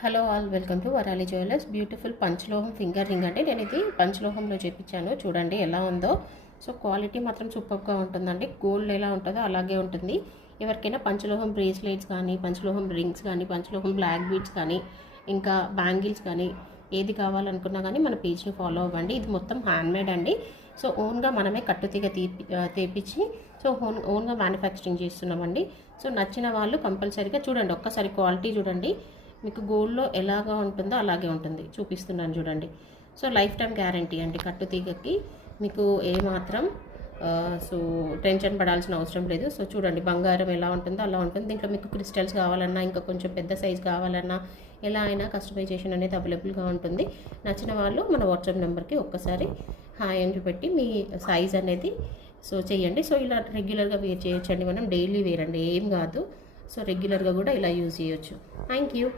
Hello all, welcome to Varali jewellers. Beautiful పంచలోహం finger ring అండి. నేను ఇది పంచలోహంలో చేపించాను, చూడండి ఎలా ఉందో. సో క్వాలిటీ మాత్రం సూపర్గా ఉంటుందండి. గోల్డ్ ఎలా ఉంటుందో అలాగే ఉంటుంది. ఎవరికైనా పంచలోహం బ్రేస్లెట్స్ కానీ, పంచలోహం రింగ్స్ కానీ, పంచలోహం బ్లాక్ బీడ్స్ కానీ, ఇంకా బ్యాంగిల్స్ కానీ ఏది కావాలనుకున్నా కానీ మన పేజ్ని ఫాలో అవ్వండి. ఇది మొత్తం హ్యాండ్మేడ్ అండి. సో ఓన్గా మనమే కట్టుతీగ తీపిచ్చి సో ఓన్గా మ్యానుఫ్యాక్చరింగ్ చేస్తున్నామండి. సో నచ్చిన వాళ్ళు కంపల్సరీగా చూడండి, ఒక్కసారి క్వాలిటీ చూడండి. మీకు గోల్డ్లో ఎలాగా ఉంటుందో అలాగే ఉంటుంది, చూపిస్తున్నాను చూడండి. సో లైఫ్ టైం గ్యారంటీ అండి. కట్టుతీగకి మీకు ఏమాత్రం సో టెన్షన్ పడాల్సిన అవసరం లేదు. సో చూడండి, బంగారం ఎలా ఉంటుందో అలా ఉంటుంది. దీంట్లో మీకు క్రిస్టల్స్ కావాలన్నా, ఇంకా కొంచెం పెద్ద సైజ్ కావాలన్నా, ఎలా అయినా కస్టమైజేషన్ అనేది అవైలబుల్గా ఉంటుంది. నచ్చిన వాళ్ళు మన వాట్సాప్ నెంబర్కి ఒక్కసారి హాయ్ అని పెట్టి మీ సైజ్ అనేది సో చేయండి. సో ఇలా రెగ్యులర్గా వేర్ చేయొచ్చండి. మనం డైలీ వేర్ అండి, ఏం కాదు. సో రెగ్యులర్గా కూడా ఇలా యూజ్ చేయొచ్చు. Thank you.